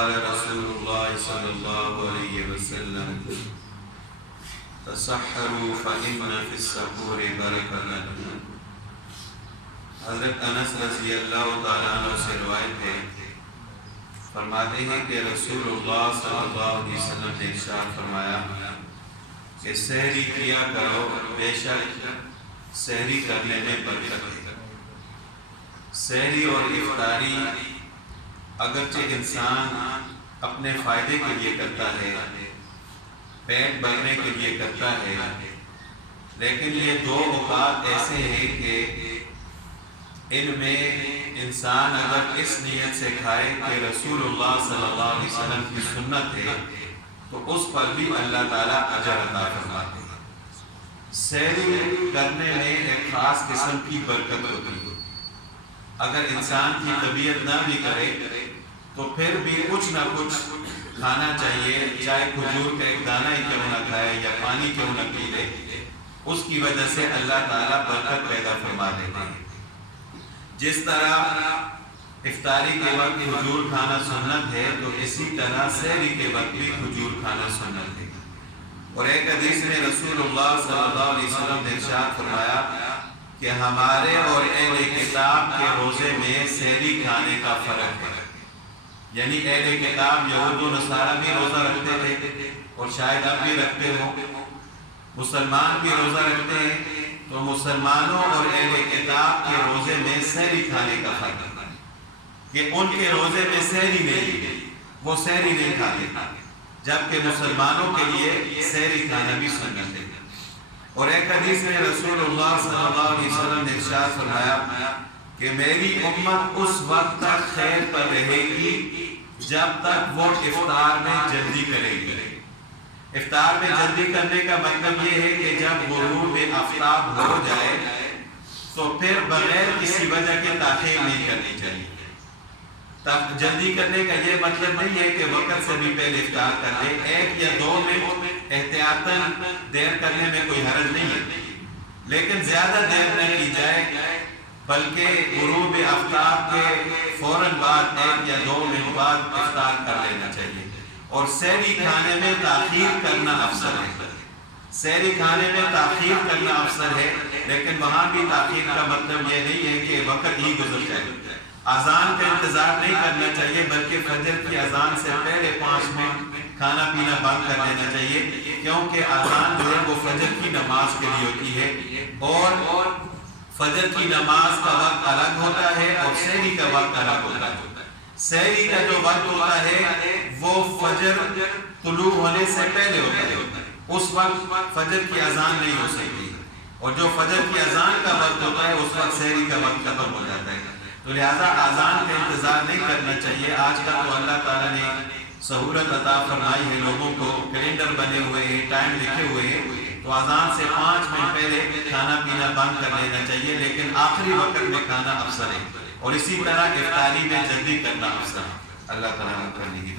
قال رسول اللہ صلی اللہ علیہ وسلم تسحروا فإن فی السحور برکۃ۔ حضرت انس رضی اللہ تعالیٰ عنہ سے روایت ہے، فرماتے ہیں کہ رسول اللہ صلی اللہ علیہ وسلم نے ارشاد فرمایا کہ سحری کیا کرو، بے شک سحری کرنے میں برکت ہے۔ سحری اور افطاری اگرچہ انسان اپنے فائدے کے لیے کرتا ہے، پیٹ بھرنے کے لیے کرتا ہے، لیکن یہ دو اوقات ایسے ہیں کہ ان میں انسان اگر اس نیت سے کھائے کہ رسول اللہ صلی اللہ علیہ وسلم کی سنت ہے تو اس پر بھی اللہ تعالیٰ اجر عطا فرماتے ہیں۔ سحری کرنے میں ایک خاص قسم کی برکت ہوتی ہے۔ اگر انسان کی طبیعت نہ بھی کرے تو پھر بھی کچھ نہ کچھ کھانا چاہیے، چاہے کھجور کا ایک دانہ ہی کیوں نہ کھائے یا پانی کیوں نہ پی لے، اس کی وجہ سے اللہ تعالیٰ برکت پیدا فرما دیتے ہیں۔ جس طرح افطاری کے وقت کھجور کھانا سنت ہے تو اسی طرح سحری کے وقت بھی کھجور کھانا سنت ہے۔ اور ایک حدیث میں رسول اللہ صلی اللہ علیہ وسلم نے ارشاد فرمایا کہ ہمارے اور اہل کتاب کے روزے میں سحری کھانے کا فرق ہے۔ یعنی اہل کتاب یہود و نصارہ بھی روزہ رکھتے تھے اور شاید اب بھی رکھتے ہوں، مسلمان بھی روزہ رکھتے ہیں، تو مسلمانوں اور اہل کتاب کے روزے میں سحری کھانے کا فرق ہے کہ ان کے روزے میں سحری نہیں، وہ سحری نہیں کھاتے، جبکہ مسلمانوں کے لیے سحری کھانا بھی سنت ہے۔ اور ایک حدیث میں رسول اللہ صلی اللہ علیہ وسلم نے ارشاد فرمایا کہ میری امت اس وقت تک خیر پر رہے گی جب تک وہ افطار میں جلدی کرے گی۔ افطار میں جلدی کرنے کا مطلب یہ ہے کہ جب غروب آفتاب ہو جائے تو پھر بغیر کسی وجہ کے تاخیر نہیں کرنی چاہیے۔ تب جلدی کرنے کا یہ مطلب نہیں ہے کہ وقت سے بھی پہلے افطار کر لے، ایک یا دو منٹ احتیاطاً دیر کرنے میں کوئی حرج نہیں ہے، لیکن زیادہ دیر نہ کی جائے بلکہ غروب آفتاب کے فوراً بعد ایک یا دو منٹ بعد افطار کر لینا چاہیے۔ اور سحری کھانے میں تاخیر کرنا افضل ہے، سحری کھانے میں تاخیر کرنا افضل ہے، لیکن وہاں بھی تاخیر کا مطلب یہ نہیں ہے کہ وقت ہی گزر جائے۔ اذان کا انتظار نہیں کرنا چاہیے بلکہ فجر کی اذان سے پہلے 5 منٹ کھانا پینا بند کر دینا چاہیے، کیونکہ اذان جو ہے وہ فجر کی نماز کے لیے ہوتی ہے، اور فجر کی نماز کا وقت الگ ہوتا ہے اور سحری کا وقت الگ ہوتا ہے۔ سحری کا جو وقت ہوتا ہے وہ فجر طلوع ہونے سے پہلے ہوتا ہے، اس وقت فجر کی اذان نہیں ہو سکتی، اور جو فجر کی اذان کا وقت ہوتا ہے اس وقت سحری کا وقت ختم ہو جاتا ہے۔ تو لہٰذا اذان کا انتظار نہیں کرنا چاہیے۔ آج کل تو اللہ تعالیٰ نے سہولت عطا فرمائی ہے، لوگوں کو کیلنڈر بنے ہوئے ہیں، ٹائم لکھے ہوئے ہیں، تو اذان سے 5 منٹ پہلے کھانا پینا بند کر لینا چاہیے، لیکن آخری وقت میں کھانا افضل ہے، اور اسی طرح افطاری میں جلدی کرنا افضل ہے۔ اللہ تعالیٰ کرنے کی